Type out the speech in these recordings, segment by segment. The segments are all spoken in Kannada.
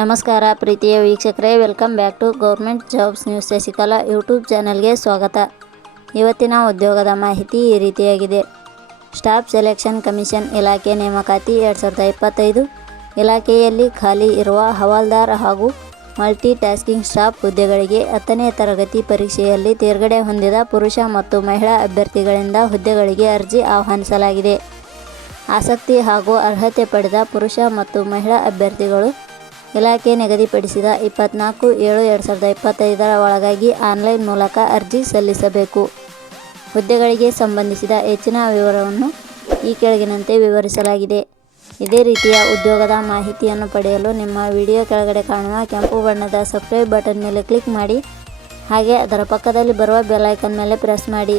ನಮಸ್ಕಾರ ಪ್ರೀತಿಯ ವೀಕ್ಷಕರೇ, welcome back to government jobs news Shashikala YouTube ಚಾನಲ್ಗೆ ಸ್ವಾಗತ. ಇವತ್ತಿನ ಉದ್ಯೋಗದ ಮಾಹಿತಿ ಈ ರೀತಿಯಾಗಿದೆ. ಸ್ಟಾಫ್ ಸೆಲೆಕ್ಷನ್ ಕಮಿಷನ್ ಇಲಾಖೆ ನೇಮಕಾತಿ ಎರಡು ಸಾವಿರದ ಇಪ್ಪತ್ತೈದು. ಇಲಾಖೆಯಲ್ಲಿ ಖಾಲಿ ಇರುವ ಹವಾಲ್ದಾರ್ ಹಾಗೂ ಮಲ್ಟಿ ಟಾಸ್ಕಿಂಗ್ ಸ್ಟಾಫ್ ಹುದ್ದೆಗಳಿಗೆ ಹತ್ತನೇ ತರಗತಿ ಪರೀಕ್ಷೆಯಲ್ಲಿ ತೇರ್ಗಡೆ ಹೊಂದಿದ ಪುರುಷ ಮತ್ತು ಮಹಿಳಾ ಅಭ್ಯರ್ಥಿಗಳಿಂದ ಹುದ್ದೆಗಳಿಗೆ ಅರ್ಜಿ ಆಹ್ವಾನಿಸಲಾಗಿದೆ. ಆಸಕ್ತಿ ಹಾಗೂ ಅರ್ಹತೆ ಪಡೆದ ಪುರುಷ ಮತ್ತು ಮಹಿಳಾ ಅಭ್ಯರ್ಥಿಗಳು ಇಲಾಖೆ ನಿಗದಿಪಡಿಸಿದ ಇಪ್ಪತ್ನಾಲ್ಕು ಏಳು ಎರಡು ಸಾವಿರದ ಇಪ್ಪತ್ತೈದರ ಒಳಗಾಗಿ ಆನ್ಲೈನ್ ಮೂಲಕ ಅರ್ಜಿ ಸಲ್ಲಿಸಬೇಕು. ಹುದ್ದೆಗಳಿಗೆ ಸಂಬಂಧಿಸಿದ ಹೆಚ್ಚಿನ ವಿವರವನ್ನು ಈ ಕೆಳಗಿನಂತೆ ವಿವರಿಸಲಾಗಿದೆ. ಇದೇ ರೀತಿಯ ಉದ್ಯೋಗದ ಮಾಹಿತಿಯನ್ನು ಪಡೆಯಲು ನಿಮ್ಮ ವಿಡಿಯೋ ಕೆಳಗಡೆ ಕಾಣುವ ಕೆಂಪು ಬಣ್ಣದ ಸಬ್ಸ್ಕ್ರೈಬ್ ಬಟನ್ ಮೇಲೆ ಕ್ಲಿಕ್ ಮಾಡಿ, ಹಾಗೆ ಅದರ ಪಕ್ಕದಲ್ಲಿ ಬರುವ ಬೆಲ್ ಐಕನ್ ಮೇಲೆ ಪ್ರೆಸ್ ಮಾಡಿ.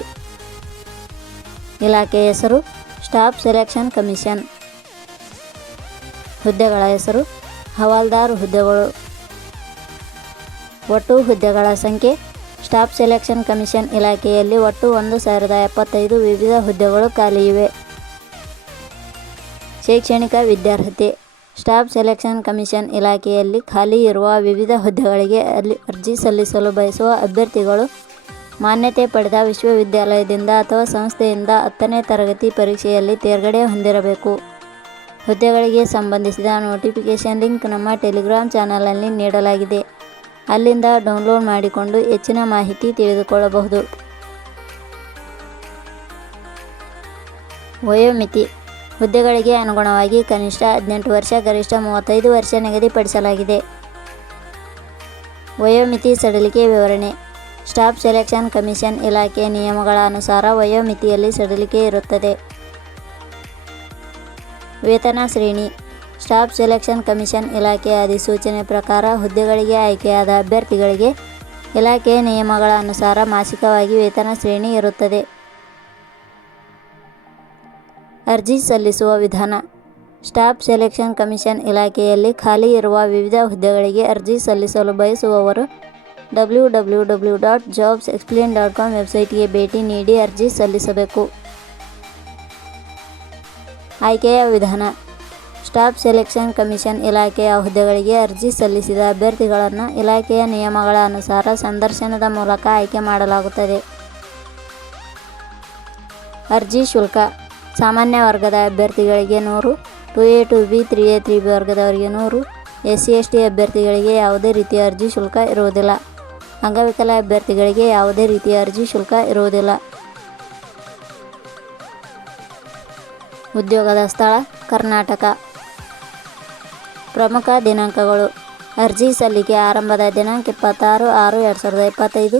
ಇಲಾಖೆ ಹೆಸರು ಸ್ಟಾಫ್ ಸೆಲೆಕ್ಷನ್ ಕಮಿಷನ್. ಹುದ್ದೆಗಳ ಹೆಸರು, ಹವಾಲ್ದಾರ್ ಹುದ್ದೆಗಳು. ಒಟ್ಟು ಹುದ್ದೆಗಳ ಸಂಖ್ಯೆ, ಸ್ಟಾಫ್ ಸೆಲೆಕ್ಷನ್ ಕಮಿಷನ್ ಇಲಾಖೆಯಲ್ಲಿ ಒಟ್ಟು ಒಂದು ಸಾವಿರದ ಎಪ್ಪತ್ತೈದು ವಿವಿಧ ಹುದ್ದೆಗಳು ಖಾಲಿ ಇವೆ. ಶೈಕ್ಷಣಿಕ ವಿದ್ಯಾರ್ಹತೆ, ಸ್ಟಾಫ್ ಸೆಲೆಕ್ಷನ್ ಕಮಿಷನ್ ಇಲಾಖೆಯಲ್ಲಿ ಖಾಲಿ ಇರುವ ವಿವಿಧ ಹುದ್ದೆಗಳಿಗೆ ಅಲ್ಲಿ ಅರ್ಜಿ ಸಲ್ಲಿಸಲು ಬಯಸುವ ಅಭ್ಯರ್ಥಿಗಳು ಮಾನ್ಯತೆ ಪಡೆದ ವಿಶ್ವವಿದ್ಯಾಲಯದಿಂದ ಅಥವಾ ಸಂಸ್ಥೆಯಿಂದ ಹತ್ತನೇ ತರಗತಿ ಪರೀಕ್ಷೆಯಲ್ಲಿ ತೇರ್ಗಡೆ ಹೊಂದಿರಬೇಕು. ಹುದ್ದೆಗಳಿಗೆ ಸಂಬಂಧಿಸಿದ ನೋಟಿಫಿಕೇಷನ್ ಲಿಂಕ್ ನಮ್ಮ ಟೆಲಿಗ್ರಾಮ್ ಚಾನಲಲ್ಲಿ ನೀಡಲಾಗಿದೆ. ಅಲ್ಲಿಂದ ಡೌನ್ಲೋಡ್ ಮಾಡಿಕೊಂಡು ಹೆಚ್ಚಿನ ಮಾಹಿತಿ ತಿಳಿದುಕೊಳ್ಳಬಹುದು. ವಯೋಮಿತಿ ಹುದ್ದೆಗಳಿಗೆ ಅನುಗುಣವಾಗಿ ಕನಿಷ್ಠ ಹದಿನೆಂಟು ವರ್ಷ, ಗರಿಷ್ಠ ಮೂವತ್ತೈದು ವರ್ಷ ನಿಗದಿಪಡಿಸಲಾಗಿದೆ. ವಯೋಮಿತಿ ಸಡಿಲಿಕೆ ವಿವರಣೆ ಸ್ಟಾಫ್ ಸೆಲೆಕ್ಷನ್ ಕಮಿಷನ್ ಇಲಾಖೆ ನಿಯಮಗಳ ಅನುಸಾರ ವಯೋಮಿತಿಯಲ್ಲಿ ಸಡಿಲಿಕೆ ಇರುತ್ತದೆ. ವೇತನ ಶ್ರೇಣಿ. ಸ್ಟಾಫ್ ಸೆಲೆಕ್ಷನ್ ಕಮಿಷನ್ ಇಲಾಖೆಯ ಅಧಿಸೂಚನೆ ಪ್ರಕಾರ ಹುದ್ದೆಗಳಿಗೆ ಆಯ್ಕೆಯಾದ ಅಭ್ಯರ್ಥಿಗಳಿಗೆ ಇಲಾಖೆಯ ನಿಯಮಗಳ ಅನುಸಾರ ಮಾಸಿಕವಾಗಿ ವೇತನ ಶ್ರೇಣಿ ಇರುತ್ತದೆ. ಅರ್ಜಿ ಸಲ್ಲಿಸುವ ವಿಧಾನ. ಸ್ಟಾಫ್ ಸೆಲೆಕ್ಷನ್ ಕಮಿಷನ್ ಇಲಾಖೆಯಲ್ಲಿ ಖಾಲಿ ಇರುವ ವಿವಿಧ ಹುದ್ದೆಗಳಿಗೆ ಅರ್ಜಿ ಸಲ್ಲಿಸಲು ಬಯಸುವವರು W W W dot jobs explain dot com ವೆಬ್ಸೈಟ್ಗೆ ಭೇಟಿ ನೀಡಿ ಅರ್ಜಿ ಸಲ್ಲಿಸಬೇಕು. ಆಯ್ಕೆಯ ವಿಧಾನ. ಸ್ಟಾಫ್ ಸೆಲೆಕ್ಷನ್ ಕಮಿಷನ್ ಇಲಾಖೆಯ ಹುದ್ದೆಗಳಿಗೆ ಅರ್ಜಿ ಸಲ್ಲಿಸಿದ ಅಭ್ಯರ್ಥಿಗಳನ್ನು ಇಲಾಖೆಯ ನಿಯಮಗಳ ಅನುಸಾರ ಸಂದರ್ಶನದ ಮೂಲಕ ಆಯ್ಕೆ ಮಾಡಲಾಗುತ್ತದೆ. ಅರ್ಜಿ ಶುಲ್ಕ. ಸಾಮಾನ್ಯ ವರ್ಗದ ಅಭ್ಯರ್ಥಿಗಳಿಗೆ ನೂರು, two A two B, three A, three B ವರ್ಗದವರಿಗೆ ನೂರು, ಎಸ್ ಸಿ, ಎಸ್ ಟಿ ಅಭ್ಯರ್ಥಿಗಳಿಗೆ ಯಾವುದೇ ರೀತಿಯ ಅರ್ಜಿ ಶುಲ್ಕ ಇರುವುದಿಲ್ಲ. ಅಂಗವಿಕಲ ಅಭ್ಯರ್ಥಿಗಳಿಗೆ ಯಾವುದೇ ರೀತಿಯ ಅರ್ಜಿ ಶುಲ್ಕ ಇರುವುದಿಲ್ಲ. ಉದ್ಯೋಗದ ಸ್ಥಳ, ಕರ್ನಾಟಕ. ಪ್ರಮುಖ ದಿನಾಂಕಗಳು. ಅರ್ಜಿ ಸಲ್ಲಿಕೆ ಆರಂಭದ ದಿನಾಂಕ ಇಪ್ಪತ್ತಾರು ಆರು ಎರಡು ಸಾವಿರದ ಇಪ್ಪತ್ತೈದು.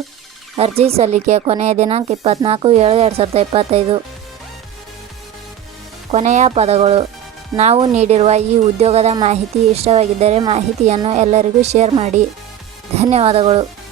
ಅರ್ಜಿ ಸಲ್ಲಿಕೆಯ ಕೊನೆಯ ದಿನಾಂಕ ಇಪ್ಪತ್ತ್ನಾಲ್ಕು ಏಳು ಎರಡು ಸಾವಿರದ ಇಪ್ಪತ್ತೈದು. ಕೊನೆಯ ಪದಗಳು. ನಾವು ನೀಡಿರುವ ಈ ಉದ್ಯೋಗದ ಮಾಹಿತಿ ಇಷ್ಟವಾಗಿದ್ದರೆ ಮಾಹಿತಿಯನ್ನು ಎಲ್ಲರಿಗೂ ಶೇರ್ ಮಾಡಿ. ಧನ್ಯವಾದಗಳು.